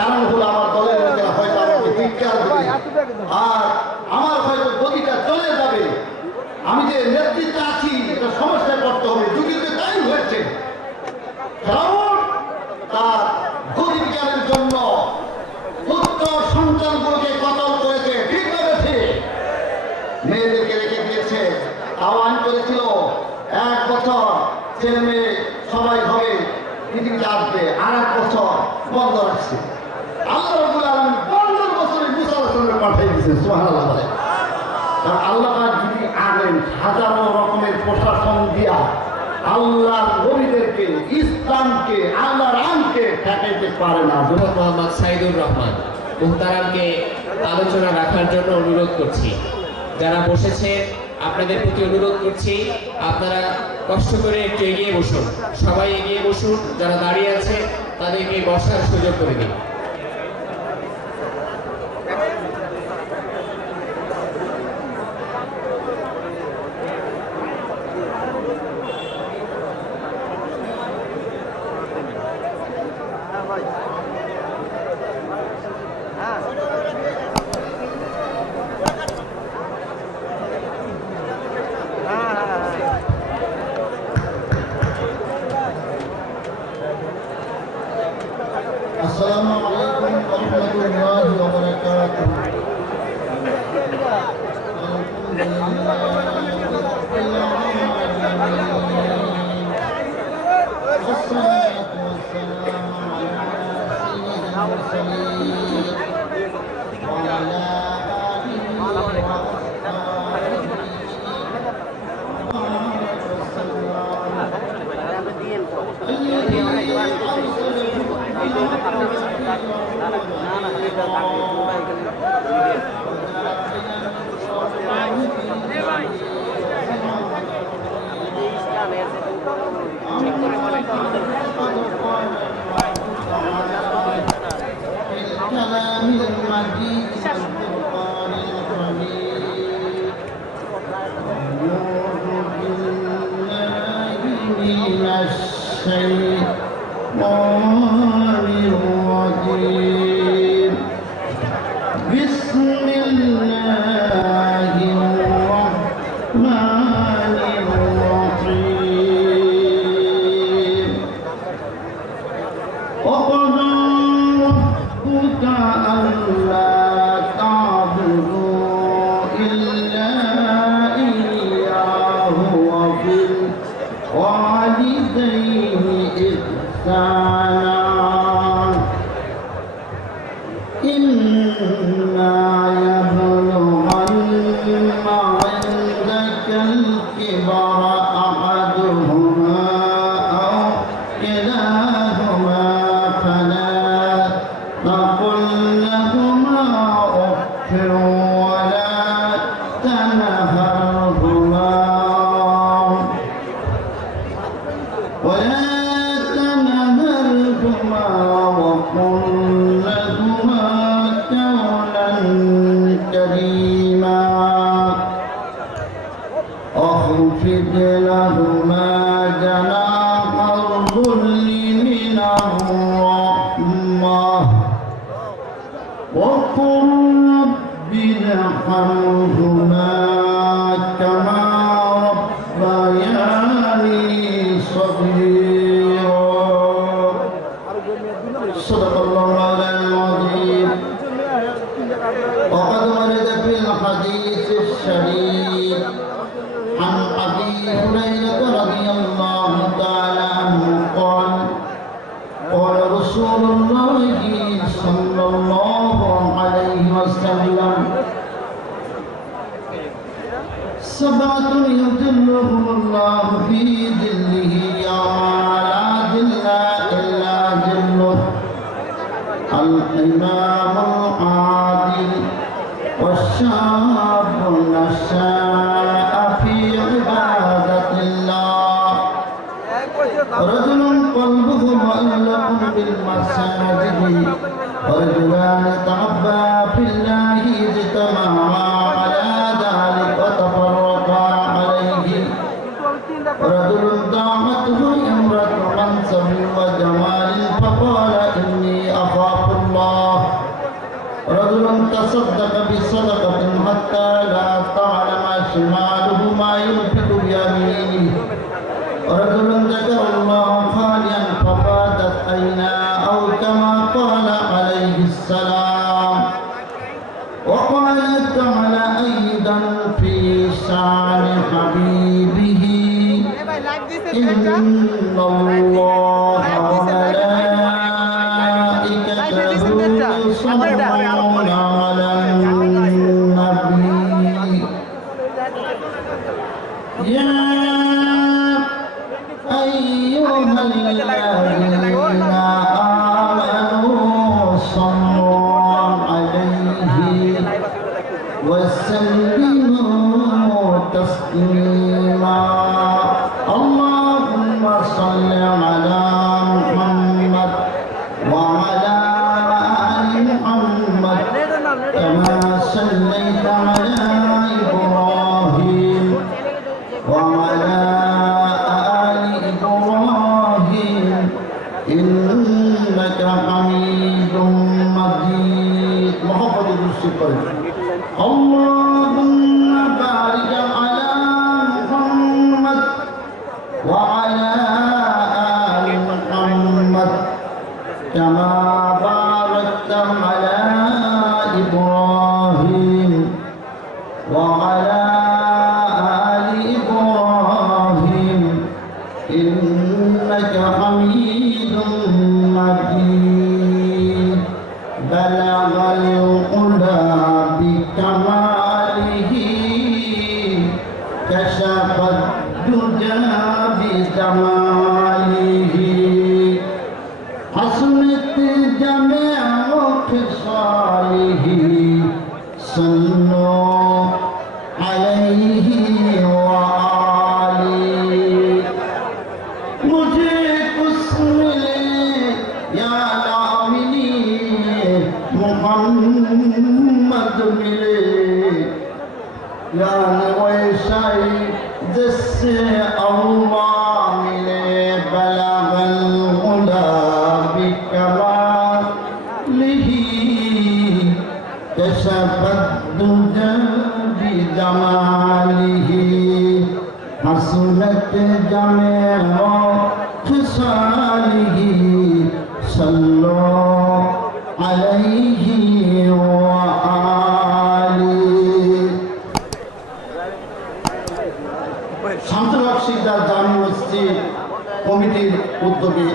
কারণ হলো আমার দলের লোকেরা হয়তো আমাকে ধিক্কার দেবে, আর আমার হয়তো গতিটা চলে যাবে। আমি যে নেতৃত্বে আছি এটা সমস্যায় পড়তে হবে। যুগে তাই হয়েছে। কারণ তার গতি বিচারের জন্য পুত্র সন্তানগুলোকে কতল করেছে, ঠিক করেছে, মেয়েদেরকে রেখে দিয়েছে। আহ্বান করেছিল 1 বছর ছেলে মেয়ে সবাই হবে পৃথিবীতে আসবে, আর 1 বছর বন্ধ রাখছে। আল্লাহ রাব্বুল আলামিন 15 বছরে মুসা আলাইহিস সালামকে পাঠিয়ে দিয়েছেন। সুবহানাল্লাহ বলে। কারণ আল্লাহ পাক যদি আনেন হাজারো রকমের প্রশাসন দিয়া আল্লাহর নবীদেরকে, ইসলামকে, আল্লাহর আইনকে ঠেকাইতে পারে না। জনাব মোহাম্মদ সাইদুর রহমান মুহতারামকে আলোচনা রাখার জন্য অনুরোধ করছি। যারা বসেছে আপনাদের প্রতি অনুরোধ করছি, আপনারা কষ্ট করে একটু এগিয়ে বসুন। সবাই এগিয়ে বসুন। যারা দাঁড়িয়ে আছে তাদেরকে বসার সুযোগ করে দিন। আসসালামু আলাইকুম ওয়া রাহমাতুল্লাহি ওয়া বারাকাতুহু। وجمال فقال إني أخاف الله بصدقة حتى لا تعلم شماله ما ينفق بيمينه ورجل ذكر الله خاليا ففادت عيناه أو كما قال عليه السلام. وقال تعالى أيضا في شان حبيبه إن الله وملائكته يصلون على النبي يا أيها الذين آمنوا صلوا عليه وسلموا تسليما. اللهم صل على محمد وعلى آل محمد كما صليت على إبراهيم وعلى آل إبراهيم إنك حميد مجيد. محمد الرسول اللهم بارك على محمد وعلى آل محمد كما باركت على إبراهيم وعلى آل إبراهيم إنك حميد مجيد. بلغ العلا بكماله كشف الدجى بجماله حسنت جميع خصاله صلوا عليه وآله. मुझे कुछ मिले या ना मिले मोहम्मद मिले यानी वैसा ही जिससे अल्लाह मिले. बलगल हुदा बिकमालिही कशफत दुजा बिजमालिही हसनत जमीअ खिसालिही सल्लु अलैहि व आलिहि. শামসুল হক শিকদার জামি মসজিদ কমিটির উদ্যোগে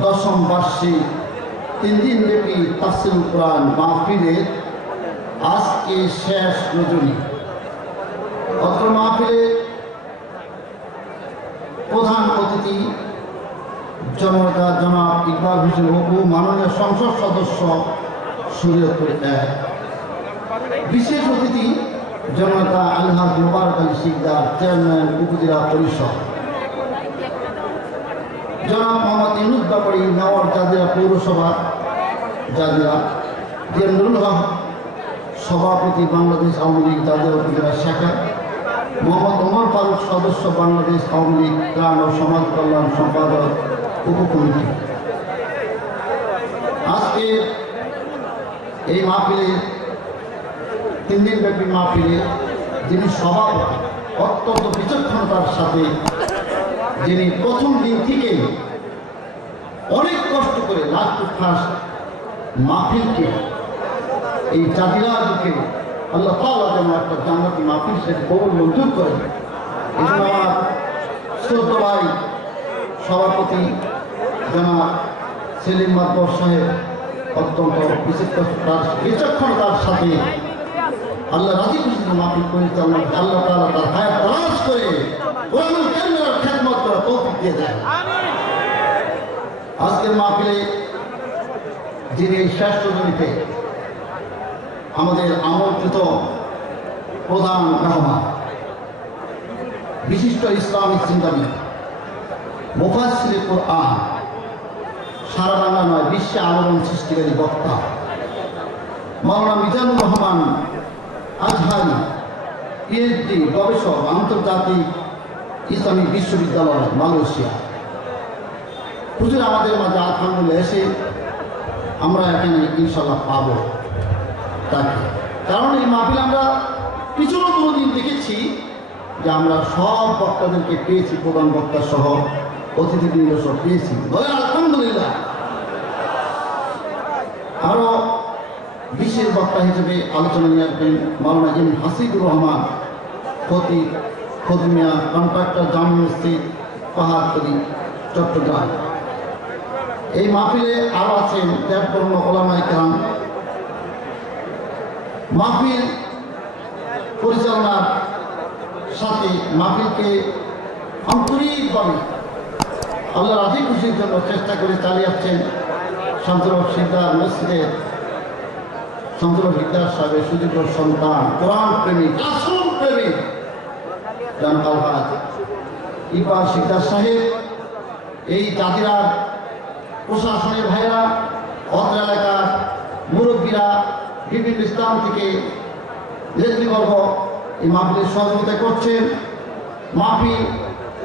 10ম বার্ষিক 3 দিন ব্যাপী তাফসীরুল কোরআন মাহফিলের আজকে শেষ রজনী। অত্র মাহফিলে প্রধান অতিথি জনতা জনাব ইকবাল হোসেন অপু, মাননীয় সংসদ সদস্য শরীয়তপুর 1। বিশেষ অতিথি জনতা আলহাজ মোবারক আলী শিকদার, চেয়ারম্যান উপজেলা পরিষদ। জনাব মোহাম্মদ ইউনুস ব্যাপারী, মেয়র জাজিরা পৌরসভা জাজিরা। নুরুল হক, সভাপতি বাংলাদেশ আওয়ামী লীগ জাজিরা উপজেলা শাখা। মোহাম্মদ ওমর ফারুক, সদস্য বাংলাদেশ আওয়ামী লীগ ত্রাণ ও সমাজ কল্যাণ সম্পাদক উপকমিটি। আজকে এই মাহফিলে 3 দিন ব্যাপী মাহফিলে যিনি সভাপতি, অত্যন্ত বিচক্ষণতার সাথে যিনি প্রথম দিন থেকে অনেক কষ্ট করে লাস্ট ফার্স্ট মাহফিলকে এই জাজিরা বুকে আল্লাহ তাআলা যেন একটা জান্নাতি মাহফিল সেটা কবুল মঞ্জুর করে। এই জন্য আমার শ্রদ্ধা ভাই সভাপতি জনাব সেলিম মাতবর সাহেব অত্যন্ত বিচক্ষণতার সাথে আল্লাহ রাজি খুশি মাহফিল পরিচালনা, আল্লাহ তাআলা তার হায়াত তালাশ করে কোরআনুল কারীমের খেদমত করার তৌফিক দিয়ে দেয়। আজকের মাহফিলে যিনি শ্রেষ্ঠ জনিতে আমাদের আমন্ত্রিত প্রধান মেহমান, বিশিষ্ট ইসলামিক চিন্তাবিদ, মুফাসসিরে কোরআন, সারা বাংলা নয় বিশ্বে আলোড়ন সৃষ্টিকারী বক্তা মাওলানা মিজানুর রহমান আজহারি, পিএইচডি গবেষক, আন্তর্জাতিক ইসলামিক বিশ্ববিদ্যালয় মালয়েশিয়া। হুজুর আমাদের মাঝে আলহামদুলিল্লাহ এসে আমরা এখানে ইনশাল্লাহ পাবো। তাকে। কারণ এই মাহফিল আমরা পিছনে কোনোদিন দেখেছি যে আমরা সব বক্তাদেরকে পেয়েছি, প্রধান বক্তা সহ অতিথিবৃন্দ সহ পেয়েছি, বলেন আলহামদুলিল্লাহ। আরও বিশেষ বক্তা হিসেবে আলোচনা নিয়ে আসবেন মাওলানা এম হাসিবুর রহমান, খদিমিয়া কন্ট্রাক্টর, জামি মসজিদ, পাহাড়তলী, চট্টগ্রাম। এই মাহফিলে আরও আছেন ত্যাগপূর্ণ ওলামায়ে কেরাম। মাহফিল পরিচালনার সাথে মাহফিলকে আন্তরিকভাবে আল্লাহ রাজি খুশির জন্য চেষ্টা করে চালিয়ে যাচ্ছেন শামসুল হক সিকদার মসজিদের শামসুল হক সিকদার সাহেবের সুযোগ্য সন্তান, কোরআন প্রেমিক, রাসূল প্রেমিক জনাব আলহাজ ইকবাল সিকদার সাহেব। এই জাতিরার প্রশাসনের ভাইরা, অত্র এলাকার মুরব্বীরা, বিভিন্ন স্থান থেকে নেতৃবর্গ এই মাহফিলের সহযোগিতা করছেন। মাহফিল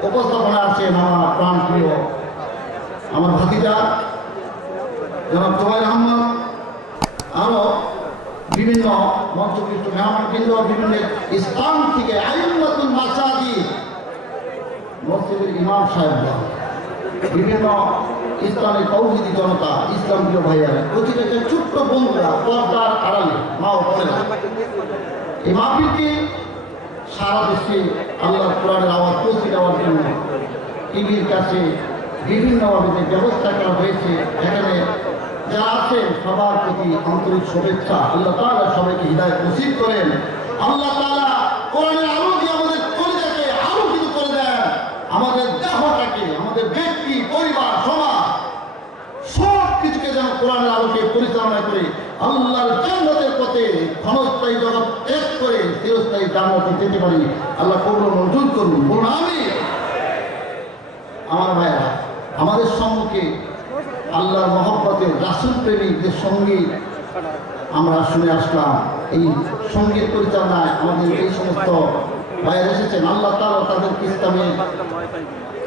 উপস্থাপনা আছেন আমার প্রাণপ্রিয় আমার ভাতিজা জনাব জোবাইর আহমদ, আরও বিভিন্ন মঞ্চকৃষ্ট মেহমান কেন্দ্র, বিভিন্ন স্থান থেকে আইম্মাতুল মাসাজিদ, মসজিদের ইমাম সাহেবরা, বিভিন্ন ইসলামের তৌহিদি জনতা, ইসলাম প্রিয় ভাইয়ারা, প্রতিটা ছোট্ট বন্ধুরা, পর্দার আড়ালে মা ও বোনেরা, এই মাহফিলকে সারা দেশে আল্লাহর কোরআনের আওয়াজ পৌঁছে দেওয়ার জন্য টিভির কাছে বিভিন্নভাবে যে ব্যবস্থা করা হয়েছে, এখানে যারা আছেন সবার প্রতি আন্তরিক শুভেচ্ছা। আল্লাহ তাআলা সবাইকে হিদায়াত নসিব করেন। আল্লাহ তাআলা কোরআনের আলো দিয়ে আমাদের কলিজাকে আলোকিত করে দেন, আমাদের দেহটাকে, আমাদের ব্যক্তি, পরিবার, সমাজ সব কিছুকে যেন কোরআনের আলোকে পরিচালনা করে আল্লাহর জান্নাতের পথে ক্ষণস্থায়ী জগৎ ত্যাগ করে চিরস্থায়ী জান্নাতে যেতে পারি। আল্লাহ কবুল মঞ্জুর করুন, বলুন আমিন। আমার ভাইরা, আমাদের সম্মুখে আল্লাহর মহব্বতের রাসূল প্রেমিকদের সঙ্গীত আমরা শুনে আসলাম। এই সঙ্গীত পরিচালনায় আমাদের এই সমস্ত ভাইয়েরা এসেছেন। আল্লাহ তাআলা তাদেরকে ইসলামের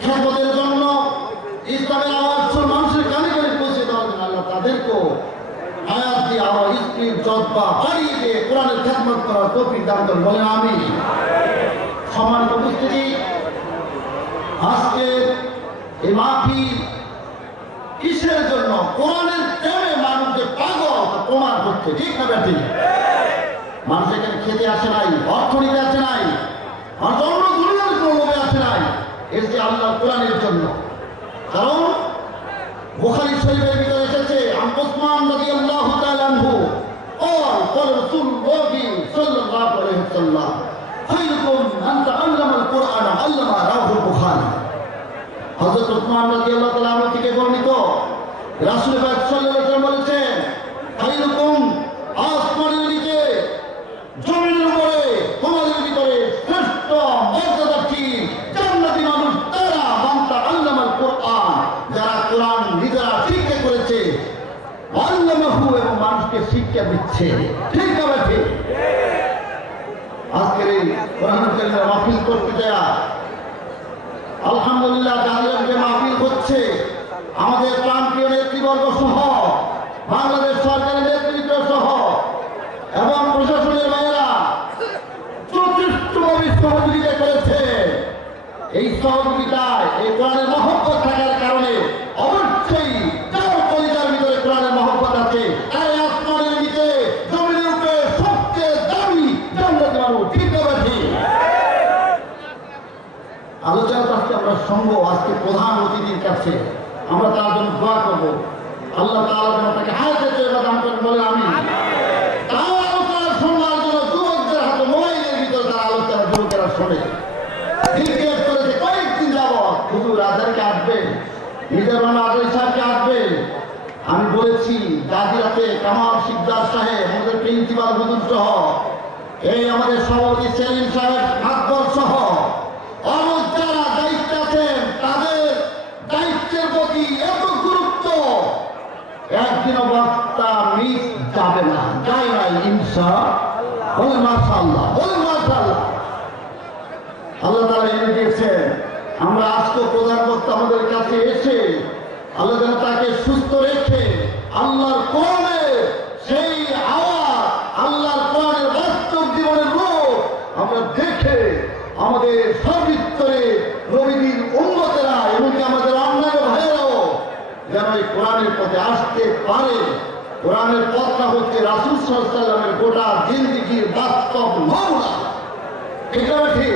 খেদমতের জন্য, ইসলামের আওয়াজ মানুষের কানে কানে পৌঁছে দেওয়ার জন্য আল্লাহ তাদেরকেও আয়াত দিয়ে আরো স্ত্রীর জজ্বা বাড়িয়ে দিয়ে কোরআনের খেদমত করার তৌফিক দান করেন, বলেন আমিন। সম্মানিত উপস্থিতি, আজকে এই মাহফিল কিসের জন্য? কোরআনের প্রেমে মানুষ যে পাগল তা প্রমাণ করছে, ঠিক না ব্যাটি? মানুষ এখানে খেতে আসে নাই, অর্থনীতি আসে নাই, মানুষ অন্য দুনিয়ার কোনো লোভে আসে নাই, এসেছে আল্লাহ কোরআনের জন্য। কারণ বুখারী শরীফের ভিতরে এসেছে আন উসমান রাদিয়াল্লাহু তাআলা আনহু قال رسول الله صلى الله عليه وسلم خيركم من تعلم القرآن علم رواه البخاري। হযরত উসমান রাদিয়াল্লাহু তাআলা আনহু থেকে বর্ণিত, রাসূল পাক সাল্লাল্লাহু আলাইহি ওয়াসাল্লাম বলেছেন, খায়রুকুম, আসমানের নিচে জমিনের উপরে তোমাদের ভিতরে শ্রেষ্ঠ মর্যাদাশী জান্নাতি মানুষ তারা মান তাআল্লামাল কুরআন, যারা কোরআন নিজেরা শিক্ষা করেছে, আল্লামাহু, এবং মানুষকে শিক্ষা দিচ্ছে, ঠিক না ঠিক? আজকের এই কোরআনুল কারীমের মাহফিল করতে যায় আলহামদুলিল্লাহ, জাতীয় যে মাহফিল হচ্ছে আমাদের প্রান্তীয় নেতৃবর্গ সহ, বাংলাদেশ সরকারের নেতৃত্ব সহ এবং প্রশাসনের ভাইয়েরা যথেষ্টভাবে সহযোগিতা করেছে। এই সহযোগিতায় এই কোরআনের মহব্বত থাকার কারণে অবশ্যই যার কলিজার ভিতরে কোরআনের মহব্বত আছে, আর আসমানের নিচে জমিনের উপরে সবচেয়ে দামি জান্নাতি মানুষ, ঠিক না ঠিক? আলোচনা আজকে আমরা সঙ্গ, আজকে প্রধান অতিথির কাছে আমরা তার জন্য দোয়া করবো। আল্লাহ তাআলা যেন তাকে হায়াতে তয়্যিবা দান করেন, বলে আমিন। তার আলোচনা শোনার জন্য যুবকদের হাতে মোবাইলের ভিতরে তারা আলোচনা যুবকেরা শোনে, জিজ্ঞেস করেছে কয়েকদিন যাবৎ হুজুর আজহারকে আসবে, নিজের বাবা আজহারি সাহেবকে আসবে। আমি বলেছি গাজীরাতে কামাল সিকদার সাহেব, আমাদের প্রিন্সিপাল হুজুর সহ, এই আমাদের সভাপতি সেলিম সাহেব আকবর সহ অনেক যারা দায়িত্ব আছেন, তাদের দায়িত্বের প্রতি এত গুরুত্ব, একদিনও বক্তা মিস যাবে না, যায় নাই ইনশাআল্লাহ, বলেন মাশাআল্লাহ, বলেন মাশাআল্লাহ। আল্লাহ তাআলা এনে দিয়েছেন, আমরা আজকে প্রধান বক্তা আমাদের কাছে এসে আল্লাহ তাকে সুস্থ রেখে আল্লাহর কোরআনের সেই আওয়াজ যদি আসতে পারে, কোরআনের পথটা হচ্ছে রাসূল সাল্লাল্লাহু আলাইহি ওয়াসাল্লামের গোটা জিন্দেগির বাস্তব নমুনা। ঠিক না ঠিক?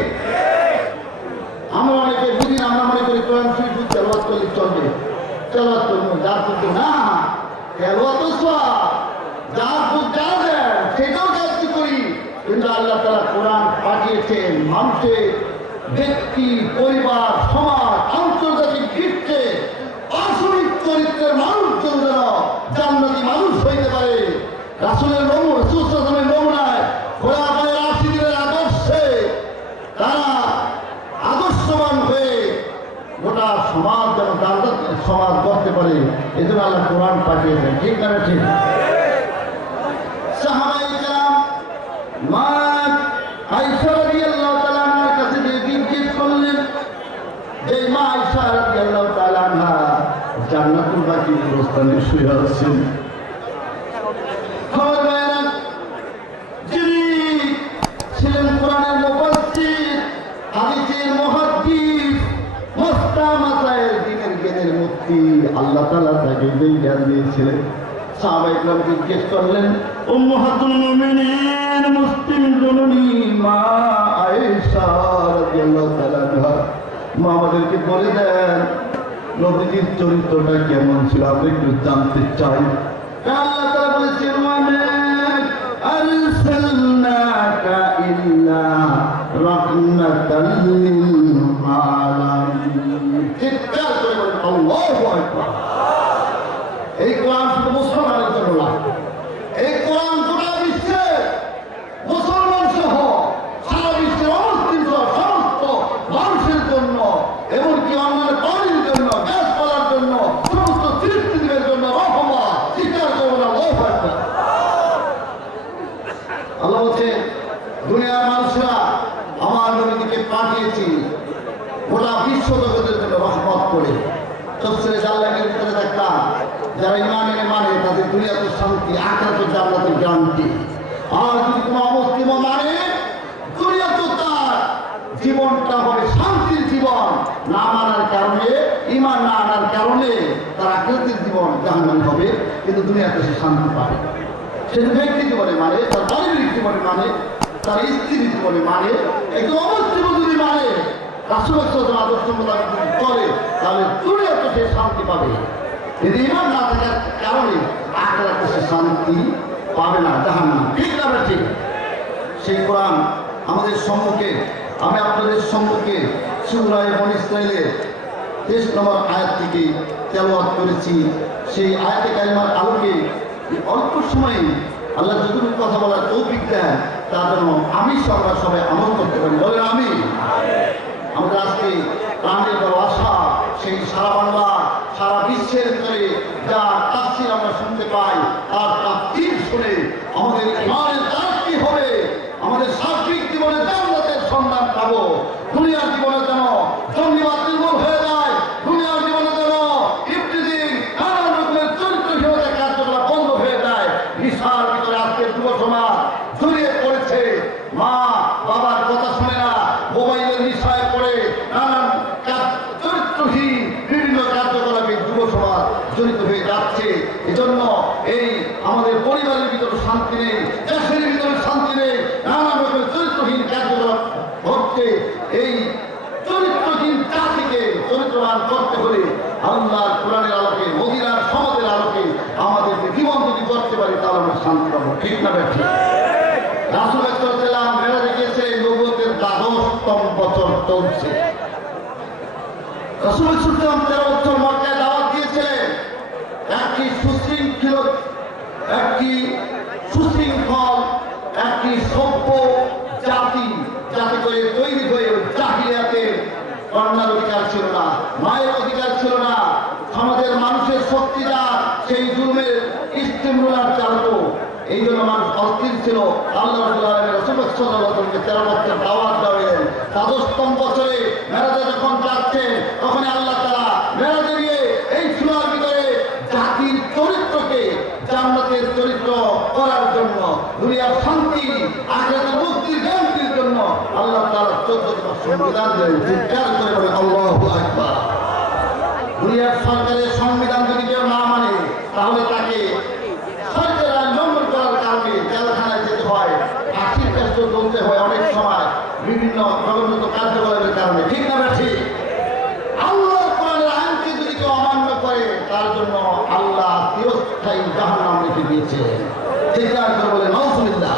আমরা অনেকে বুঝি না, আমরা মনে করি কোরআন শরীফ তেলাওয়াত করলে চলবে, তেলাওয়াত করবো, যার করতে না, তেলাওয়াত যার যা দেন সেটাও কাজ করি। কিন্তু আল্লাহ তাআলা কোরআন পাঠিয়েছেন মানুষের ব্যক্তি, পরিবার, সমাজ, আন্তর্জাতিক ভিত্তিতে আসরিক চরিত্রের মানুষজন যেন জান্নাতি মানুষ হইতে পারে। রাসূলের নমুনা, রাসূল সাল্লাল্লাহু আলাইহি ওয়াসাল্লামের নমুনায়, খোলাফায়ে রাশিদিনের আদর্শে তারা আদর্শবান হয়ে গোটা সমাজ যেন জান্নাতি সমাজ করতে পারে, এজন্য আল্লাহ কোরআন পাঠিয়েছেন। ঠিক না ঠিক? সাহাবায়ে কেরাম মা আয়েশা রাদিয়াল্লাহু তাআলা আনহার কাছে যে জিজ্ঞেস করলেন, যে মা আয়েশা রাদিয়াল্লাহু তাআলা আনহা জান্নাতুল বাকির গোরস্থানে শুয়ে আছেন, খবর পায় যিনি ছিলেন কোরআনের মুফাসসির, হাদিসের মুহাদ্দিস, মাসায়েল দ্বীনের জ্ঞানের মুফতি, আল্লাহ তাআলা তাকে যেই জ্ঞান দিয়েছিলেন, সাহাবায়ে কেরাম জিজ্ঞেস করলেন, উম্মাহাতুল মুমিনিন মুসলিম জননী মা আয়েশা রাদিয়াল্লাহু তাআলা আনহা, মা আমাদেরকে বলে দেন নবীজির চরিত্রটা কেমন ছিল, আমরা একটু জানতে চাই। আল্লাহ তাআলা বলেছেন, ওয়া মা আরসালনাকা ইল্লা রাহমাতাল লিল আলামিন। চিৎকার করে বলেন আল্লাহু আকবার। এই কোরআন শুধু মুসলমানের জন্য না, এই কোরআন গোটা বিশ্বে মুসলমান সহ সারা বিশ্বের অমুসলিম সহ সমস্ত মানুষের জন্য, এমনকি অন্যান্য প্রাণীর জন্য, গাছপালার জন্য, সমস্ত সৃষ্টিজীবের জন্য রহমত। স্বীকার করবেন আল্লাহু আকবার। আল্লাহ বলছে, দুনিয়ার মানুষরা আমার নবীকে পাঠিয়েছি গোটা বিশ্ব জগতের জন্য রহমত করে। তফসিরে জালালাইনের ভিতরে দেখলাম, যারা ঈমান এনে মানে তাদের দুনিয়াতে শান্তি, আখিরাতে জান্নাতের গ্যারান্টি। আর যদি কোনো অমুসলিম মানে, দুনিয়াতে তার জীবনটা হবে শান্তির জীবন, না মানার কারণে, ঈমান না আনার কারণে তার আখিরাতের জীবন জাহান্নামী হবে, কিন্তু দুনিয়াতে সে শান্তি পাবে। সে যদি ব্যক্তি জীবনে মানে, তার পারিবারিক জীবনে মানে, তার স্ত্রীর জীবনে মানে, একটু অমুসলিম যদি মানে, রাসূলের আদর্শ মোতাবেক যদি চলে, তাহলে দুনিয়াতে সে শান্তি পাবে। যদি ঈমান না থাকার কারণে আখিরাতে সে শান্তি পাবে না, জাহান্নাম। ঠিক না ঠিক? সেই কোরআন আমাদের সম্মুখে, আমি আপনাদের সম্মুখে সূরা বনী ইসরাঈলের 23 নম্বর আয়াত থেকে তেলাওয়াত করেছি। সেই আয়াতে কারিমার আলোকে অল্প সময়ে আল্লাহ যতটুকু কথা বলার তৌফিক দেন, তার জন্য আমি আমরা সবাই আমল করতে পারি। বলেন আমি। আমাদের আজকে প্রাণের বড় আশা, সেই সারা বাংলা, সারা বিশ্বের ভিতরে যা তাফসীর আমরা শুনতে পাই, তার তাফসীর শুনে আমাদের ঈমানের তারাক্কি হবে, আমাদের সার্বিক জীবনে জান্নাতের সন্ধান পাবো। দুনিয়ার জীবনে যেন জঙ্গিবাদ নির্মূল হয়ে যায়, দুনিয়ার জীবনে যেন ইফতিজিং, নানান রকমের চরিত্রহীনতার কার্যকলাপ বন্ধ হয়ে যায়। নিশার ভিতরে আজকে যুব সমাজ জড়িয়ে পড়েছে, মা বাবার কথা শুনে না, মোবাইলের নিশায় পড়ে নানান চরিত্রহীন বিভিন্ন কার্যকলাপে যুব সমাজ জড়িত হয়ে যাচ্ছে। এজন্য এই আমাদের পরিবারের ভিতরে শান্তি নেই, দেশের ভিতরে শান্তি নেই, নানান রকমের চরিত্রহীন কার্যকলাপ ঘটছে। এই চরিত্রহীন জাতিকে চরিত্রবান করতে হলে আল্লাহর কোরআনের আলোকে, মদিনার সমাজের আলোকে আমাদেরকে জীবন যদি করতে পারি, তাহলে আমরা শান্তি পাবো। ঠিক না ঠিক? রাসূল সাল্লাল্লাহু মেরাজে গিয়েছে, নবুয়তের 12তম বছর চলছে। রাসূল সাল্লাল্লাহু 13 বছর মক্কায় দাওয়াত দিয়েছিলেন। একটি সুশৃঙ্খল, একটি সভ্য জাতি, যাতে করে তৈরি হয়ে জাহিলিয়াতের কন্যার অধিকার ছিল না, মায়ের অধিকার ছিল না, সমাজের মানুষের শক্তিদার সেই জুলুমের স্টিমরোলার চালাতো। এই জন্য মানুষ অস্থির ছিল। আল্লাহ রাসূল সাল্লাল্লাহু আলাইহি ওয়াসাল্লামকে 13 বছর দাওয়াত দেওয়া। 12তম বছরে মেরাজে যখন যাচ্ছেন, তখন আল্লাহ তাআলা মেরাজে গিয়ে এই সূরার ভিতরে জাতির চরিত্রকে জান্নাতের চরিত্র করার জন্য, দুনিয়ার শান্তি, আখিরাতের মুক্তির গ্যারান্টির জন্য আল্লাহ তাআলা 14টা সংবিধান দিলেন। চিৎকার করে বলেন আল্লাহু আকবার। দুনিয়ার সরকারের সংবিধান যদি কেউ না মানে, তাহলে তাকে সরকার আইন লঙ্ঘন করার কারণে জেলখানায় যেতে হয়, ফাঁসির কাষ্ট চলতে হয় অনেক সময় বিভিন্ন জঘন্য কার্যকলাপের কারণে। ঠিক না ঠিক? আল্লাহর কোরআনের আইনকে যদি কেউ অমান্য করে তার জন্য আল্লাহ চিরস্থায়ী জাহান্নাম রেখে দিয়েছে। চিৎকার করে বলে নাউজুবিল্লাহ।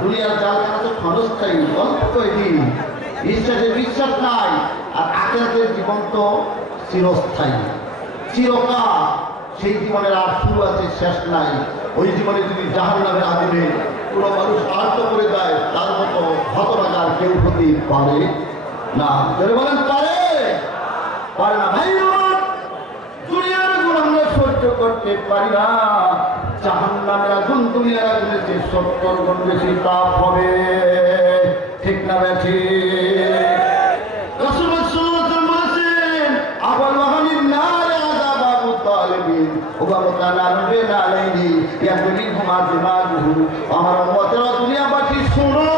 দুনিয়ার জালখানা তো ক্ষণস্থায়ী, অল্প কয়েকদিন, বিশ্বাস নাই। আর আখিরাতের জীবন তো চিরস্থায়ী, চিরকাল। সেই জীবনের আর শুরু আছে, শেষ নাই। ওই জীবনে যদি জাহান্নামের আগুনে কোনো মানুষ আহত করে দেয় তার মতো হতভাগা আর কেউ হতে পারে না। যদি বলেন পারে না ভাই, দুনিয়ার আগুন আমরা সহ্য করতে পারি না। জাহান্নামের আগুন দুনিয়ার আগুনের যে 70 গুণ বেশি তাপ হবে। ঠিক না বেঠি? রাসূল সাল্লাল্লাহু আলাইহি ওয়াসাল্লাম বলেছেন, আবুল ওয়াহানিন নারে আযাব আবু তালিবিন ওয়া কানা রবিনা আলাইহি ইয়াকুলিন হুমা দিমাগুহু। আমার উম্মতেরা দুনিয়াবাসী শুনো,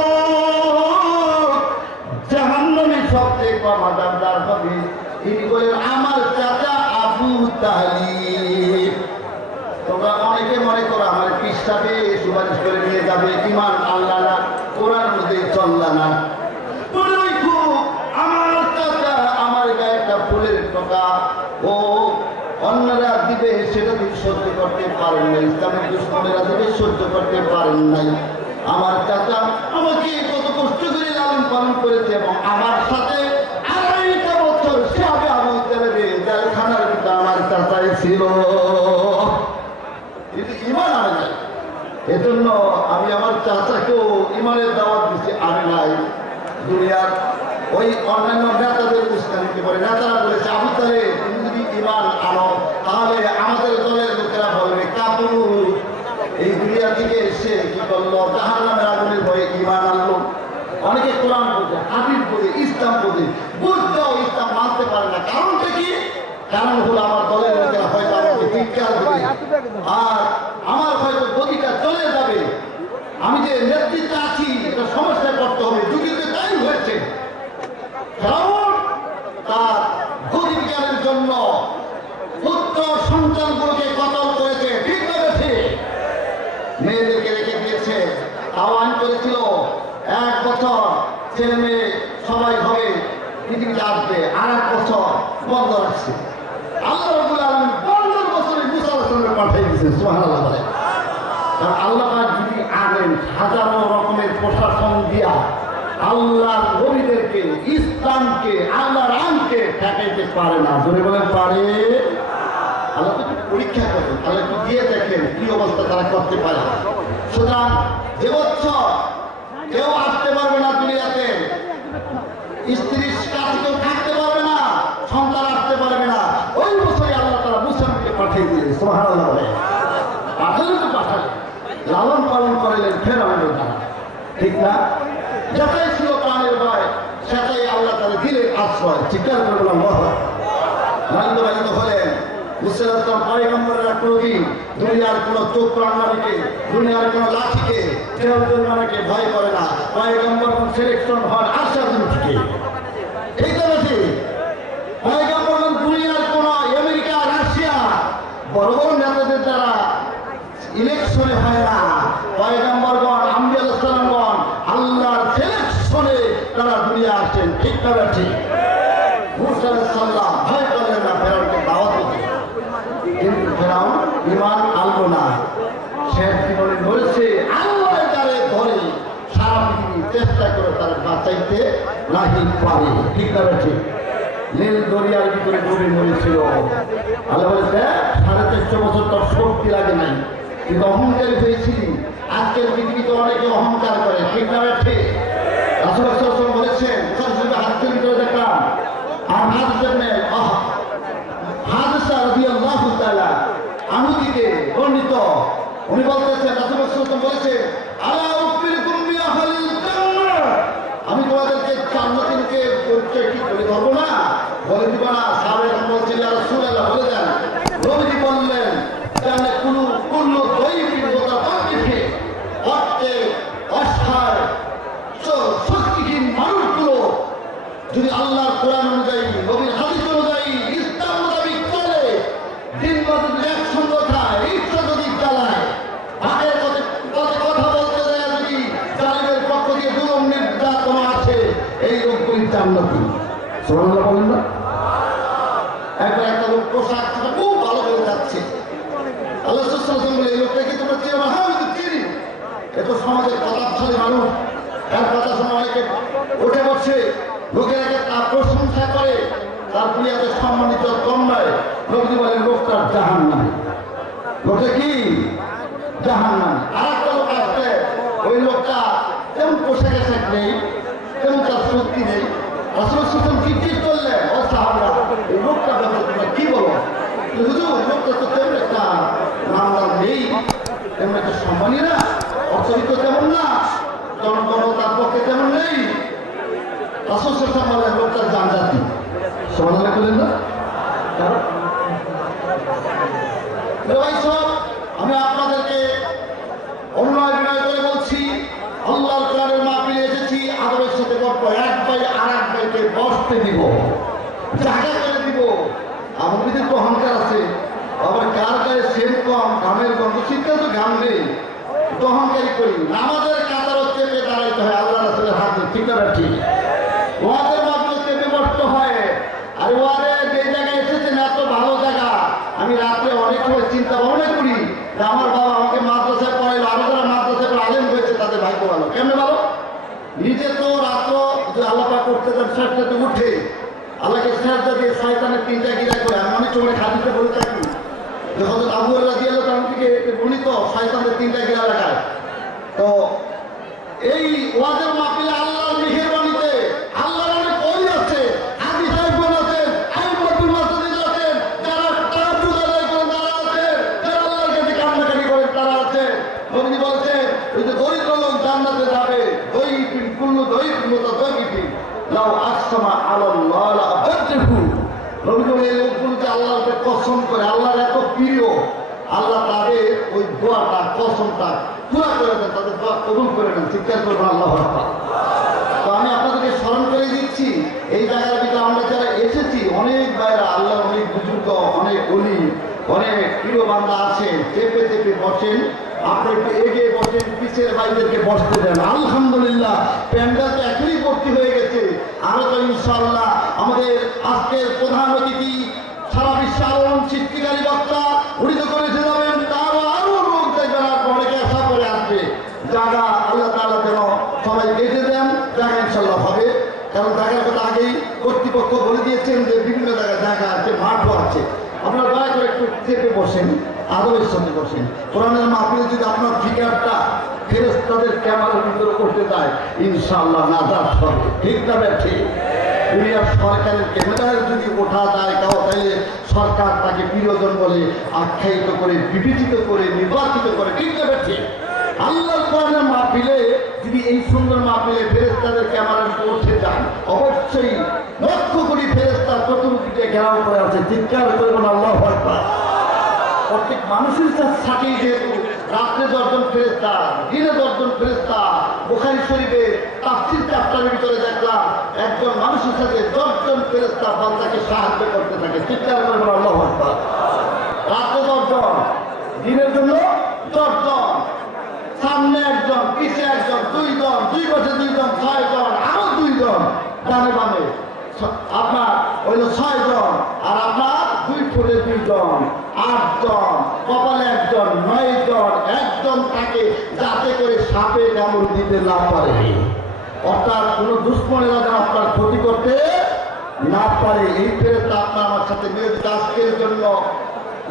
জাহান্নামে সবচেয়ে কম আযাবদার হবে তিনি বলেন আমার চাচা আবু তালিব। তোমরা অনেকে মনে করো আমার পিসাবে সুপারিশ করে নিয়ে যাবে, ইমান আনলা না, কোরআন মধ্যে চললা না। আমার চাচা আমার গায়ে একটা ফুলের টোকা ও অন্যরা দিবে সেটা তুমি সহ্য করতে পারেন নাই, ইসলামের দুশ্মনেরা দিবে সহ্য করতে পারেন নাই। আমার চাচা আমাকে কত কষ্ট করে লালন পালন করেছে এবং আমার সাথে 2.5 বছর সে আবে আবু তালেবে জেলখানার ভিতরে আমার চাচাই ছিল। ইমান আনে নাই, এজন্য আমি আমার চাচাকেও ইমানের দাওয়াত দিচ্ছি, আনে নাই। দুনিয়ার ওই অন্যান্য নেতাদের উস্কানিতে পড়ে নেতারা বলেছে আবু তালেব তুমি যদি ইমান আনো তাহলে আমাদের দলের লোকেরা বলবে কাপুরু। এই দুনিয়া থেকে এসে কি করলো, জাহান্নামের আগুনের ভয়ে ইমান আনলো। অনেকে কোরআন বোঝে, হাদিস বোঝে, ইসলাম বোঝে, বুঝতেও ইসলাম মানতে পারে না। কারণটা কি? কারণ হলো আমার দলের লোকেরা হয়তো আমাকে ধিক্কার দেবে আর আমার হয়তো গতিটা চলে যাবে। আমি যে নেতৃত্বে আছি এটা সমস্যায় পড়তে হবে। যুগে তাই হয়েছে। ফেরাউন তার গরিব জ্ঞানের জন্য পুত্র সন্তানগুলোকে কতল করেছে। ঠিক আছে, মেয়েদেরকে রেখে দিয়েছে। আহ্বান করেছিল 1 বছর ছেলে মেয়ে সবাই হবে, পৃথিবীতে আসবে। আর 1 বছর বন্ধ রাখছে। আল্লাহ রাব্বুল আলামিন 15 বছরে মুসা আলাইহিস সালামকে পাঠিয়ে দিয়েছেন। সুবহানাল্লাহ বলে। কারণ আল্লাহ পাক যদি আনেন হাজারো রকমের প্রশাসন দিয়া আল্লাহর নবীদেরকে, ইসলামকে, আল্লাহর আইনকে ঠেকাইতে পারে না। জোরে বলেন পারে? আল্লাহ তো পরীক্ষা করেন, আল্লাহ একটু দিয়ে দেখেন কি অবস্থা তারা করতে পারে। সুতরাং যে বছর কেউ আসতে পারবে না দুনিয়াতে, স্ত্রীর কাছে কেউ থাকতে পারবে না, সন্তান আসতে পারবে না, ওই বছরই আল্লাহ তারা মুসাকে পাঠিয়ে দিলেন। সুবহানাল্লাহ। পাঠালেন তো পাঠালেন, লালন পালন করলেন ফেরাউনের দ্বারা। ঠিক না? যেটাই ছিল প্রাণের ভয় সেটাই আল্লাহ তারা দিলেন আশ্রয়। চিৎকার করে বললাম নন্দবাহিত হলেন মুসলিম পয়গম্বরের প্রবীণ। দুনিয়ার কোন চোখ প্রাণীকে, দুনিয়ার কোন লাঠিকে, জেলজরিমানাকে ভয় করে না। পয়গম্বর সিলেকশন হন আশরাফুল থেকে। ঠিক আছে, পয়গম্বর দুনিয়ার কোন আমেরিকা, রাশিয়া বড় বড় নেতাদের দ্বারা ইলেকশনে হয় না। পয়গম্বরগণ, আম্বিয়া আলাইহিস সালামগণ আল্লাহর সিলেকশনে তারা দুনিয়া আসেন। ঠিক না ঠিক? মুসা আলাইহিস সালাম ভয় করলেন না, ফেরাউনকে দাওয়াত দিলেন। কিন্তু ফেরাউন ঈমান আনলো না। শেষ জীবনে বলেছে আল্লাহর দ্বারে ধরে সারা পৃথিবী চেষ্টা করে তারা বাঁচাইতে নাহি পারে। ঠিক না ঠিক? নীল দরিয়ার ভিতরে ডুবে মরেছিল। আল্লাহ বলেছে 450 বছর তোর শক্তি লাগে নাই, কিন্তু অহংকারী হয়েছিলি। আজকের পৃথিবীতে অনেকে অহংকার করে। ঠিক না ঠিক? রাসূল সাল্লাল্লাহু আলাইহি ওয়াসাল্লাম বলেছেন, হাদিসের ভিতরে দেখলাম আর হাদিসা রাদিয়াল্লাহু তাআলা আনহু থেকে বর্ণিত, উনি বলতেছেন রাসূল সাল্লাল্লাহু আলাইহি ওয়াসাল্লাম বলেছেন আলা উখবিরুকুম বিআহলিল জান্নাহ, আমি তোমাদেরকে জান্নাতীকে পরিচয় কি করে ধরবো না, বলে দিব না? সাহাবায়ে বলছেন ইয়া রাসূলুল্লাহ বলে দেন। নবীজি বললেন জান্নাত কুল্লু দাইফিন মুতাফাক্কিফিন, অর্থে অসহায় শক্তিহীন মানুষগুলো যদি আল্লাহর কোরআন অনুযায়ী, নবীর হাদিস অনুযায়ী, ইসলাম মোতাবেক চলে, দিন মতো একসঙ্গে সাল্লাল্লাহু বলে এই লোকটাকে তোমরা চেনো? হ্যাঁ আমি তো চিনি। এ তো সমাজের প্রতাপশালী মানুষ, তার কথা শুনে অনেকে উঠে বসছে, লোকেরা তার প্রশংসা করে, তার প্রিয়াদের সম্মানিত কন্যায় নবী বলেন লোকটার জাহান্নামী। লোকটা কি? জাহান্নামী। আর একটা লোক আসছে, ওই লোকটা তেমন পোশাক আশাক নেই, তেমন তার শক্তি নেই। রাসূল সাল্লাল্লাহু জিজ্ঞেস করলেন, ও সাহাবারা এই লোকটার ব্যাপারে তোমরা কি বলো? হুজুর লোকটা তো তেমন একটা নামদার নেই, তেমন একটা সম্মানী না, অচরিত তেমন না, জনগণ তার পক্ষে তেমন নেই। রাসূল সাল্লাল্লাহু বললেন লোকটার জান্নাতি। সমাধান করলেন না? ভাই সব আমি আপনাদেরকে অনুনয় বিনয় করে বলছি, আল্লাহর কোরআনের মাহফিলে এসেছি, আদরের সাথে বসবো, এক ভাই আর এক ভাইকে বসতে দিব, জায়গা করে দিব। আমার ভিতরে তো অহংকার আছে, আবার কার গায়ে সেম কম, ঘামের গন্ধ, শীতকালে তো ঘাম নেই, তো অহংকারী করি। আমাদের কাতারও চেপে দাঁড়াইতে হয় আল্লাহ রাসূলের হাতে, ঠিক না ঠিক? ওয়াদের মাধ্যমে চেপে বসতে হয়। আর ওয়াদে যে জায়গায় এসেছেন এত ভালো জায়গা, আমি রাত্রে অনেক সময় চিন্তা ভাবনা করি যে আমার বাবা আমাকে মাদ্রাসায় পড়াইলো, আরো যারা মাদ্রাসায় আলেম হয়েছে তাদের ভাগ্য ভালো। কেমনে ভালো? নিজে তো রাত্র যে আল্লাহ পাক করতে দেন শেষটাতে উঠে আল্লাহকে সেজদা দিয়ে শয়তানের তিনটা গিরা করে। আমি অনেক সময় হাদিসে বলে থাকি যে হযরত আবু হুরায়রা রাদিয়াল্লাহু তাআলা থেকে বর্ণিত শয়তানের তিনটা গিরা লাগায়। তো এই ওয়াজের মাহফিলে আল্লাহর মেহেরবানিতে আল্লাহর অনেক ওলি আছে, হাদিস সাহেবগণ আছেন, আইমাতুল মাসজিদ আছেন, যারা তাহাজ্জুদ আদায় করেন তারা আছেন, যারা আল্লাহর কাছে কান্নাকাটি করেন তারা আছেন। নবী বলেছেন ওই যে দরিদ্র লোক জান্নাতে যাবে, দইফিন কুল্লু দইফিন মুতাদাইফিন লাউ আকসামা আলাল্লাহ লা আবারহু। নবী বলেন এই লোকগুলো যে আল্লাহকে কসম করে, আল্লাহর এত প্রিয়, আল্লাহ তাদের ওই দোয়াটা কসমটা পুরা করে দেন, তাদের দোয়া কবুল করে নেন। চিৎকার করবেন আল্লাহু আকবার। তো আমি আপনাদেরকে স্মরণ করে দিচ্ছি, এই জায়গার ভিতরে আমরা যারা এসেছি অনেক ভাইরা, আল্লাহ অনেক বুজুর্গ, অনেক অলি, অনেক প্রিয় বান্দা আছেন, চেপে চেপে বসেন। আপনি একটু এগিয়ে বসেন, পিছের ভাইদেরকে বসতে দেন। আলহামদুলিল্লাহ প্যান্ডেল তো এখনই ভর্তি হয়ে গেছে, আরো তো ইনশাআল্লাহ আমাদের আজকের প্রধান অতিথি সারা বিশ্বে আলোড়ন সৃষ্টিকারী বক্তা উনি তো করেছে যাবেন, তারও আরো লোক দেখবেন, আর অনেকে আশা করে আসবে। জায়গা আল্লাহ তাআলা যেন সবাই বেঁধে দেন, জায়গা ইনশাআল্লাহ হবে। কারণ জায়গার কথা আগেই কর্তৃপক্ষ বলে দিয়েছেন যে বিভিন্ন জায়গায় জায়গা আছে, মাঠও আছে। আপনারা দয়া করে একটু চেপে বসেন, আদরের সাথে বসেন। কোরআনের মাহফিলে যদি আপনার ফিগারটা ফেরেশতাদের ক্যামেরার ভিতরে করতে যায়, ইনশাআল্লাহ নাজাত হবে, ঠিক না ঠিক? দুনিয়ার সরকারের ক্যামেরায় যদি ওঠা যায় কাউ, তাইলে সরকার তাকে প্রিয়জন বলে আখ্যায়িত করে, বিবেচিত করে, নির্বাচিত করে, ঠিক না ঠিক? আল্লাহর কোরআনের মাহফিলে যদি এই সুন্দর মাহফিলে ফেরেশতাদের ক্যামেরার ভিতরে উঠে যান, অবশ্যই লক্ষ কোটি ফেরেশতা চতুর্দিকে ঘেরাও করে আছে। চিৎকার করবেন আল্লাহু আকবার। প্রত্যেক মানুষের সাথে যেহেতু রাত্রে 10 জন ফেরেশতা, দিনে 10 জন ফেরেশতা, বুখারী শরীফে তাফসীর চ্যাপ্টারের ভিতরে দেখলাম একজন মানুষের সাথে 10 জন ফেরেশতা বান্দাকে সাহায্য করতে থাকে। চিৎকার করবেন আল্লাহু আকবার। রাত্রে 10 জন, দিনের জন্য 10 জন, সামনে একজন, পিছে একজন, 2 জন, 2 পাশে 2 জন, 6 জন, আরো 2 জন, ডানে বামে আপনার হইল 6 জন, আর আপনার 2 ফুটে 2 জন, 8 জন, কপালে 1 জন, 9 জন, একজন থাকে যাতে করে সাপে কামড় দিতে না পারে, অর্থাৎ কোনো দুশ্মনেরা যেন আপনার ক্ষতি করতে না পারে। এই ফেরেশতা আপনার আমার সাথে নিয়োজিত। আজকের জন্য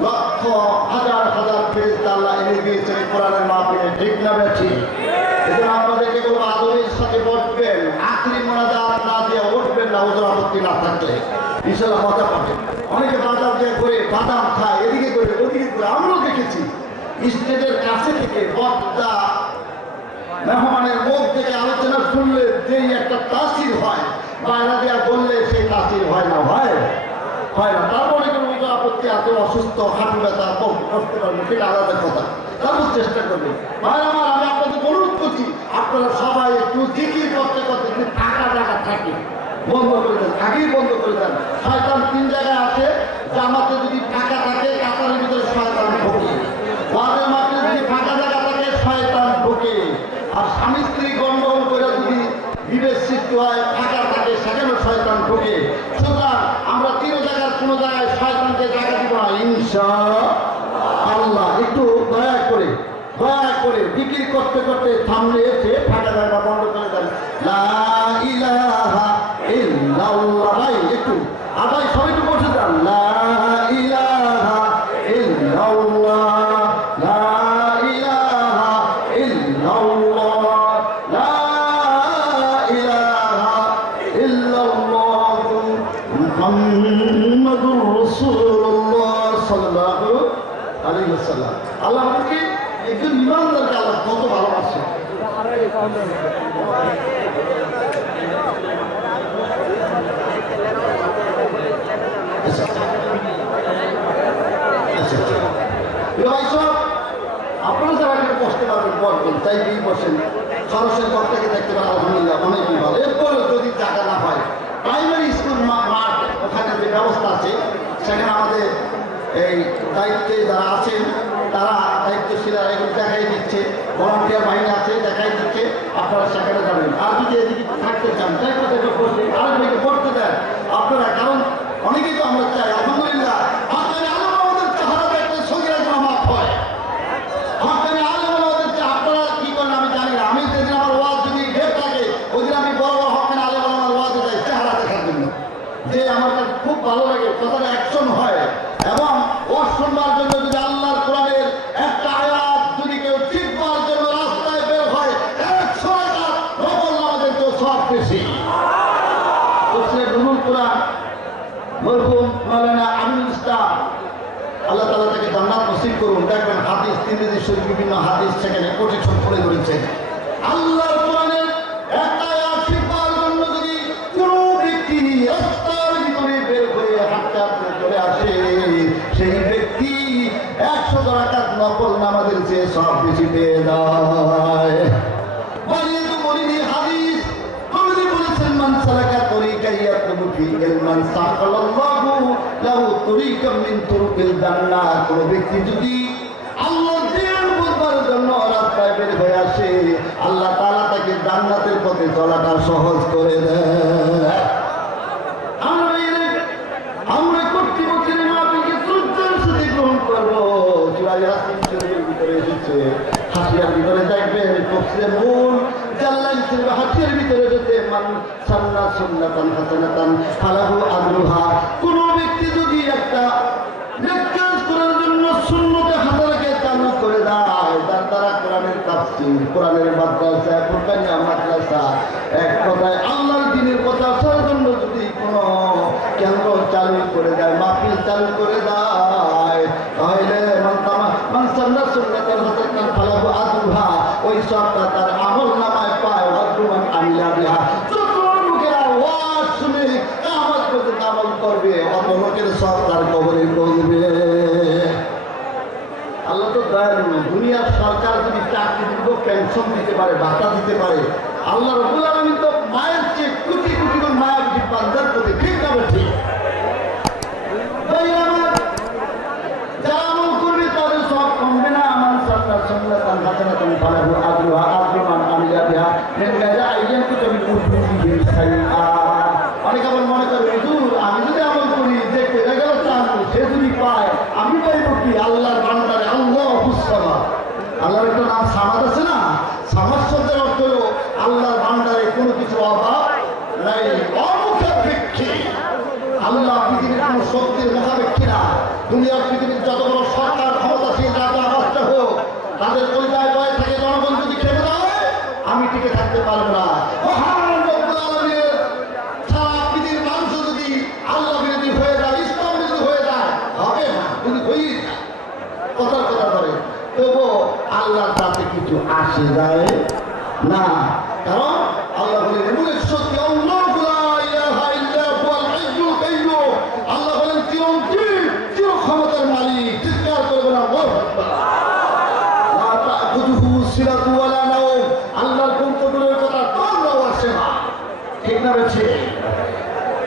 লক্ষ হাজার হাজার ফেরেশতা আল্লাহ এনে দিয়েছেন কোরআনের মাহফিলে, ঠিক না ঠিক? এজন্য আপনাদেরকে বলবো আদরের সাথে বসবেন, আখরি মোনাজাত না দিয়ে উঠবেন না, ওদের আপত্তি না থাকলে ইনশাআল্লাহ মজা পাবেন। অনেকে বাজার দিয়ে করে বাদাম খায়, এদিকে করে ওদিকে করে, আমরাও দেখেছি স্টেজের কাছে থেকে বক্তা মেহমানের মুখ থেকে আলোচনা শুনলে যেই একটা তাসির হয়, বাইরে দেওয়া বললে সেই তাসির হয় না, হয় না। তারপরে কোনো আপত্তি আছে, অসুস্থ, হাঁটু ব্যথা, করতে পারবে, সেটা আলাদা কথা, তারপর চেষ্টা করবে। ভাই আমার, আমি আপনাদের অনুরোধ করছি আপনারা সবাই একটু জিকির করতে করতে যদি ফাঁকা জায়গা থাকে বন্ধ করে দেন, আগেই বন্ধ করে দেন। শয়তান 3 জায়গায় আছে, জামাতে যদি ফাঁকা থাকে কাতারের ভিতরে শয়তান ঢোকে, ওয়াজের মাঠে যদি ফাঁকা জায়গা থাকে শয়তান ঢোকে, আর স্বামী স্ত্রী গন্ডগোল করে যদি বিভেদ সৃষ্টি হয়, ফাঁকা থাকে, সেখানেও শয়তান ঢোকে। সুতরাং আমরা 3 জায়গার কোনো জায়গায় শয়তানকে জায়গা দিব না ইনশাআল্লাহ। একটু করে বিক্রি করতে করতে সামনে এসে ফাঁকা জায়গা বন্ধ করে দেন। লা ইলাহা ইল্লাল্লাহ। ভাই একটু ভাই সবাই একটু বসে যান। লা ইলাহা ইল্লাল্লাহ, লা ইলাহা ইল্লাল্লাহ, লা ইলাহা ইল্লাল্লাহ মুহাম্মাদুর রাসূলুল্লাহ সাল্লাল্লাহু আলাইহি ওয়াসাল্লাম। আল্লাহ আমাকে একজন ইমানদারকে আল্লাহ কত ভালোবাসে। আপনারা যারা এখানে বসতে পারবেন বসবেন, তাই দিয়ে বসেন। সরাসরি ঘর থেকে দেখতে পারেন আলহামদুলিল্লাহ অনেকই ভালো। এরপরে যদি জায়গা না হয় প্রাইমারি স্কুল মাঠ ওখানে যে ব্যবস্থা আছে সেখানে আমাদের এই দায়িত্বে যারা আছেন তারা দায়িত্বশীলরা এগুলো দেখাই দিচ্ছে, ভলান্টিয়ার বাহিনী আছে দেখাই দিচ্ছে, আপনারা সেখানে যাবেন। আর যদি এদিকে থাকতে চান তাই কোথায় বসে আরেকদিকে পড়তে দেন আপনারা, কারণ অনেকেই তো আমরা চাই আলহামদুলিল্লাহ আপনারা আলো আমাদের চেহারা দেখতে সঙ্গীরা যেন মাফ হয়। আপনারা আলো আমাদের আপনারা কি করেন আমি জানি না। আমি যেদিন আমার ওয়াজ যদি ডেট থাকে ওই দিন আমি বড় বড় হকেন আলো আমার ওয়াজে যাই চেহারা দেখার জন্য, যে আমার কাছে খুব ভালো লাগে কথাটা অ্যাকশন হয়। এবং ওয়াজ শুনবার জন্য যদি আল্লাহর কোরআনের একটা আয়াত যদি কেউ শিখবার জন্য রাস্তায় বের হয় 100 টাকা নকল নামাজের তো সব বেশি। রুহুল কোরআন মরহুম মাওলানা আমিনুল ইসলাম আল্লাহ তাআলা তাকে জান্নাত নসিব করুন। দেখবেন হাদিস তিরমিজি শরীফ বিভিন্ন হাদিস সেখানে কোটেশন করে ধরেছেন। আল্লাহর কোরআনের একটা আয়াত শিখবার জন্য যদি কোনো ব্যক্তি রাস্তার ভিতরে বের হয়ে হাঁটতে হাঁটতে চলে আসে সেই ব্যক্তি 100 রাকাত নফল নামাজের চেয়ে সব বেশি পেয়ে যায়। বলিয়ে তো বলিনি হাদিস নবী বলেছেন মান সালাকা তরিকা ইয়াতলুবু ফিহি ইলমান সাহালাল্লাহু লাহু তরিকাম মিন তুরুকিল জান্নাহ। কোন ব্যক্তি যদি আল্লাহর দ্বীন বুঝবার জন্য রাস্তায় বের হয়ে আসে আল্লাহ তাআলা তাকে জান্নাতের পথে চলাটা সহজ করে দেয়। আমরা কর্তৃপক্ষের মাহফিলকে শ্রদ্ধার সাথে গ্রহণ করবো। সূরা ইয়াসিন শরীফের ভিতরে এসেছে, হাসিয়ার ভিতরে দেখবেন তফসিরে মূল জাল্লাল শরীফ হাসিয়ার ভিতরে এসেছে মান সান্না সুন্নাতান হাসানাতান ফালাহু আজরুহা। কোন ব্যক্তি যদি একটা নেক কাজ করার জন্য সুন্নতে হাসানাকে চালু করে দেয়, তার দ্বারা কোরআনের তাফসীর, কোরআনের মাদ্রাসা, ফুরকানিয়া মাদ্রাসা, এক কথায় আল্লাহর দ্বীনের কথা শোনার জন্য যদি কোনো কেন্দ্র চালু করে দেয়, মাহফিল চালু করে দেয়, তাহলে মান সান্না সুন্নাতান হাসানাতান ফালাহু আজরুহা, ওই সবটা তার আমল নামায় পায়। ওয়াজরুমান আমিলা বিহা, যত লোকেরা ওয়াজ শুনে কিয়ামত পর্যন্ত আমল করবে অত লোকের সব তার কবরে পৌঁছবে। আল্লাহ তো দয়ালু। দুনিয়ার সরকার যদি চাকরি দিব পেনশন দিতে পারে, ভাতা দিতে পারে, আল্লাহ রাব্বুল আলামিন তো মায়ের চেয়ে কোটি কোটি করে মায়া বুঝি বান্দার প্রতি ঠিক না ঠিক? যারা আমল করবে তাদের সব কমবে না। মান সান্না সুন্নাতান হাসানাতান ফালাহু আজরুহা আজরুমান আমিলা বিহা মিন গায়রি আইয়ান কুতুবিল উজুরিহি শাইআ। অনেক আবার মনে করে হুজুর আমি যদি আমল করি যে পেয়ে গেল চাকরি সে যদি পায় আমি পাইব কি? আল্লাহর বান্দারে আল্লাহুস সামাদ। আল্লাহর একটা নাম সামাদ আছে না? সামাদ শব্দের অর্থ হলো আল্লাহর বান্দারে কোনো কিছু অভাব নাই, অমুখাপেক্ষী। আল্লাহ পৃথিবীর কোনো শক্তির মুখাপেক্ষী না। দুনিয়ার পৃথিবীর যত বড় সরকার ক্ষমতাশীল রাজা রাষ্ট্র হোক, তাদের কলিজায় বয়ে থাকে জনগণ যদি খেপে দেয় আমি টিকে থাকতে পারবো না। মহান রব্বুল আলামিনের সারা পৃথিবীর মানুষ যদি আল্লাহ বিরোধী হয়ে যায়, ইসলাম বিরোধী হয়ে যায়, হবে না। যদি হয়েই যায় কথার কথা ধরে তবুও আল্লাহর তাতে কিছু আসে যায় না। কারণ আল্লাহ বলেন এমন এক সত্যি আল্লাহু লা ইলাহা ইল্লা হুয়াল হাইয়ুল কাইয়্যুম। আল্লাহ বলেন চিরঞ্জীব, চির ক্ষমতার মালিক। চিৎকার করবেন আল্লাহু আকবার। লা তা'খুযুহু সিনাতুন ওয়ালা নাওম। আল্লাহর কোন কদরের কথা তোমরাও আসে না, ঠিক না বেশি?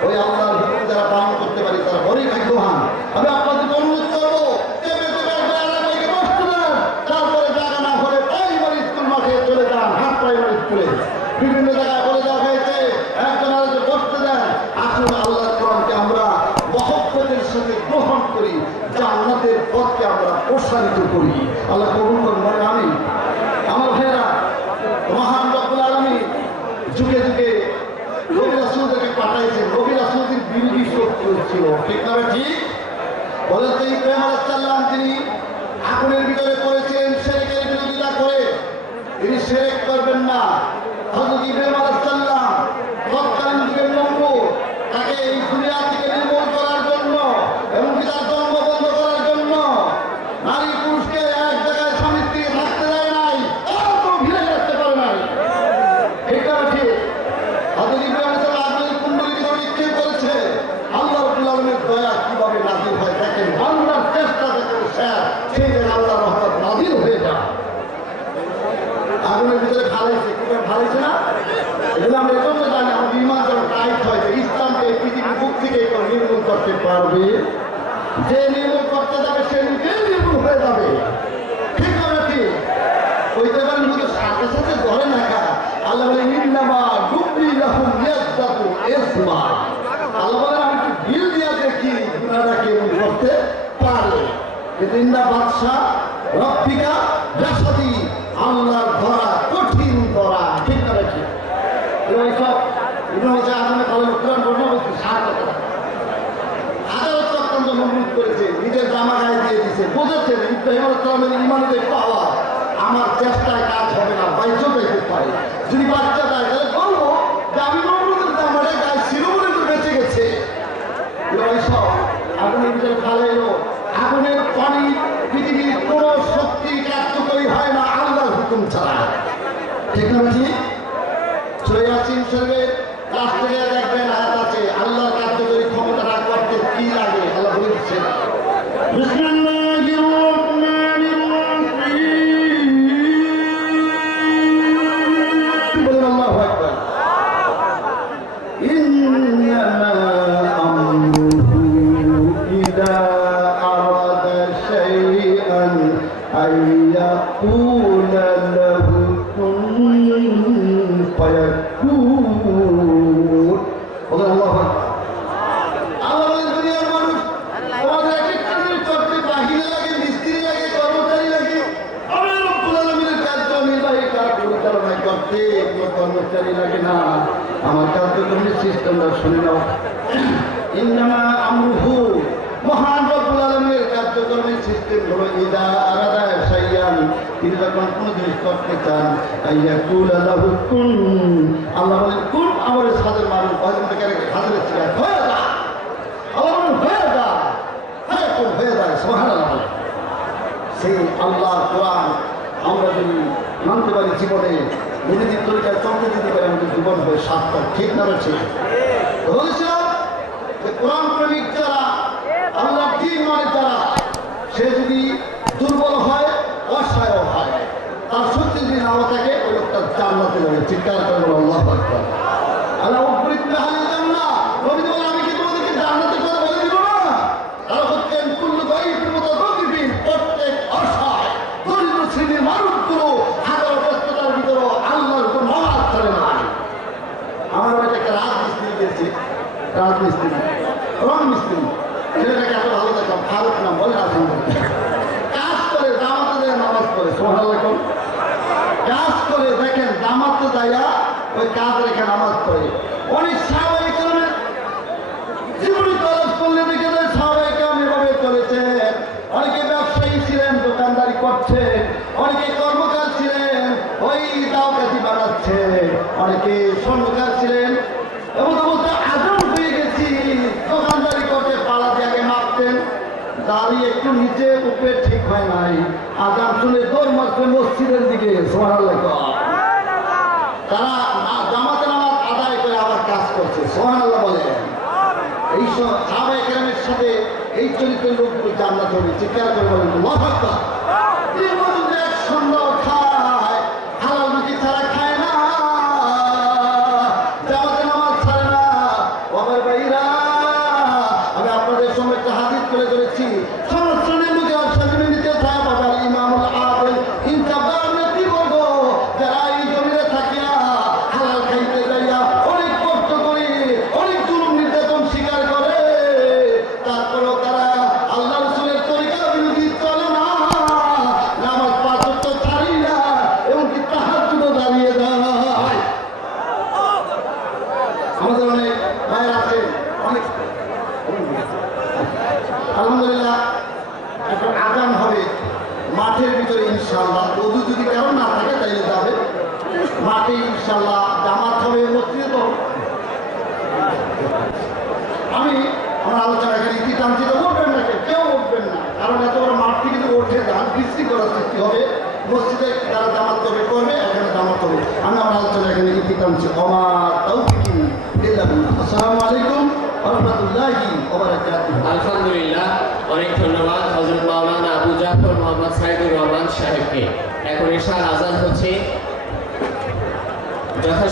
ওই আল্লাহর হুকুম যারা পালন করতে পারে তারা বড়ই ভাগ্যবান। আমি আপনাদেরকে অনুরোধ করবো তারপরে জায়গা না হলে প্রাইমারি স্কুল মাঠে চলে যান, হাট প্রাইমারি স্কুলে বিভিন্ন জায়গায় বলে দেওয়া হয়েছে একজন আরেকজন বসতে দেন। আসুন আল্লাহর কোরআনকে আমরা মহব্বতের সাথে গ্রহণ করি, জান্নাতের পথকে আমরা প্রসারিত করি। আল্লাহ কবুল করুন। আমি পারবে? যে নির্মূল করতে যাবে সে নিজেই নির্মূল হয়ে যাবে। ঠিক না ঠিক? ওইটা বলেন শুধু সাথে সাথে ধরে রাখা। আল্লাহ বলে ইন্নামা ডুবলি লাহুম ইয়াজদাতু ইসমা। আল্লাহ বলে আমি একটু বিল দিয়া দেখি গুনাহটা কেমন করতে পারে। ইন্না বাদশা রব্বিকা রাসাদি, আল্লাহর ধরা কঠিন ধরা। ঠিক না ঠিক? এইসব এগুলো হচ্ছে আগুনে কালো কোরআন বর্ণনা করছে সার কথা। আদালত অত্যন্ত মজবুত করেছে, নিজের জামা গায়ে দিয়ে দিছে, বোঝাচ্ছেন ইব্রাহিম আলাইহিস সালামের ইমানের একটু আওয়াজ আমার চেষ্টায় কাজ হবে না, বাইচও যাইতে পারে। যদি বাচ্চা দেয় তাহলে বলবো যে আমি নমরুদের জামাটা গায়ে ছিল বলে তো বেঁচে গেছে। এইসব আগুনের ভিতরে ফালাইলো। আগুনের পানি পৃথিবীর কোন শক্তি কার্যকরী হয় না আল্লাহর হুকুম ছাড়া। ঠিক না ঠিক? সূরা ইয়াসিন শরীফের লাস্ট থেকে দেখবেন আয়াত আছে, আল্লাহর কার্যকরী ক্ষমতাটা করতে কি লাগে আল্লাহ বলে দিচ্ছেন। বিসমিল্লাহির রাহমানির রাহিম। বলেন আল্লাহু আকবার। ইন্নামা আমরুহু ইযা আরাদা শাইআন আইয়াকুলা লাহু কুন ফায়াকুন। বলেন আল্লাহু আকবার। আল্লাহ বলেন দুনিয়ার মানুষ তোমাদের এক একটা জিনিস করতে বাহিনী লাগে, মিস্ত্রি লাগে, কর্মচারী লাগে। আমি রব্বুল আলামিনের কার্যনির্বাহী কাজ পরিচালনা করতে কোনো কর্মচারী লাগে না। আমার কার্যক্রমের সিস্টেমটা শুনে নাও। ইন্নামা আমরুহু, মহান রব্বুল আলামিনের কার্যক্রমের সিস্টেম হলো ইযা আরাদা শাইআন, তিনি যখন কোনো জিনিস করতে চান আইয়াকুলা লাহু কুন, আল্লাহ বলেন কুন, আমার সাদের মানুষ হয়তো হাজারের ছিল হয়ে যা, আল্লাহ বলেন হয়ে যা, হ্যাঁ কোন হয়ে যায়। সুবহানাল্লাহ। সেই আল্লাহ কোরআন আমরা যদি মানতে পারি জীবনে, নিজেদের তরিকায় চলতে দিতে পারি, আমাদের জীবন হবে সার্থক। ঠিক না ঠিক? বলেছিলাম যে কোরআন প্রেমিক যারা, আল্লাহ দিন মানে যারা, সে যদি দুর্বল হয়, অসহায় হয়, তার সত্যি যদি নাও থাকে ওই লোকটা জান্নাতে যাবে। চিৎকার করে বলো আল্লাহু আকবার। আল্লাহ উপরিত হালে জান্নাত। নবী বলেন আমি কি তোমাদেরকে জান্নাতে করে বলে দিব না? তারা হচ্ছেন কুল্লু দাইফির মুতাদাফিফিন, প্রত্যেক অসহায় দরিদ্র শ্রেণীর মানুষগুলো হাজার ব্যস্ততার ভিতরে আল্লাহর উপর নামাজ ছাড়ে না। আমার বাড়িতে একটা রাজমিস্ত্রি দিয়েছে, রাজমিস্ত্রি রং মিস্ত্রি, ছেলেটাকে এত ভালো দেখলাম, ফারুক নাম, বলে আলহামদুলিল্লাহ। কাজ করে জামাতে যায় নামাজ পড়ে। সুবহানাল্লাহ। কাজ করে দেখেন জামাতে যাইয়া ওই কাজ রেখে নামাজ পড়ে। অনেক সাহাবায়ে কেরামের জীবনী তলাশ করলে দেখে যায় সাহাবায়ে কেরাম এভাবে চলেছে। অনেকে ব্যবসায়ী ছিলেন, দোকানদারি করছে, অনেকে কর্মকার ছিলেন, ওই দাওকাতি বানাচ্ছে, অনেকে স্বর্ণকার ছিলেন। এবং বলতে আজম হয়ে গেছি, দোকানদারি করতে পালা দিয়ে আগে মাপতেন, দাঁড়িয়ে একটু নিচে উপরে ঠিক হয় নাই, আজান শুনে দৌড় মারছে মসজিদের দিকে। সুবহানাল্লাহ। তারা জামাতে নামাজ আদায় করে আবার কাজ করছে। সুবহানাল্লাহ বলেন। এইসব সাহাবায়ে কেরামের সাথে এই চরিত্রের লোকগুলো জান্নাত হবে। চিৎকার করে বলেন আল্লাহু আকবার। এই মতো যে এক সন্ধ্যা খায়, হালাল রুটি ছাড়া খায় না, জামাতে নামাজ ছাড়ে না। বাবার ভাইরা, আমি আপনাদের সঙ্গে একটা হাদিস করে ধরেছি। সমস্যার লোকে সামনে নিতে চায় বাবার ইমামুল আদিল ইনসাফদার নেতৃবর্গ, যারা এই জমিনে থাকিয়া হালাল খাইতে যাইয়া অনেক কষ্ট করে, অনেক জুলুম নির্যাতন স্বীকার করে, তারপরেও তারা আল্লাহ রাসূলের তরিকা বিরোধী চলে না, নামাজ পাঁচ ওয়াক্ত ছাড়ি না, এমনকি তাহাজ্জুদও দাঁড়িয়ে যায়। আমাদের অনেক ভাইয়ের আছে, অনেক আলহামদুলিল্লাহ। এখন আজান হবে মাঠের ভিতরে ইনশাআল্লাহ। ওযু যদি কারণ না থাকে তাইলে যাবে মাঠে ইনশাআল্লাহ। জামাত হবে মসজিদে। তো আমি আমার আলোচনা এখানে ইতি টানছি, তো উঠবেন না, কেউ উঠবেন না, কারণ এত বড় মাঠ থেকে যদি ওঠে যান বৃষ্টি করার সৃষ্টি হবে। মসজিদে যারা জামাত করবে করবে, এখানে জামাত হবে। আমি আমার আলোচনা এখানে ইতি টানছি। আমার তাওফিকি ইল্লা বিল্লাহ। আসসালামু আলাইকুম ওয়া রাহমাতুল্লাহি ওয়া বারাকাতুহু। আলহামদুলিল্লাহ, অনেক ধন্যবাদ হযরত মাওলানা আবু জাফর মোহাম্মদ সাইদুর রহমান সাহেবকে। এখন এশার আজান হচ্ছে। যথা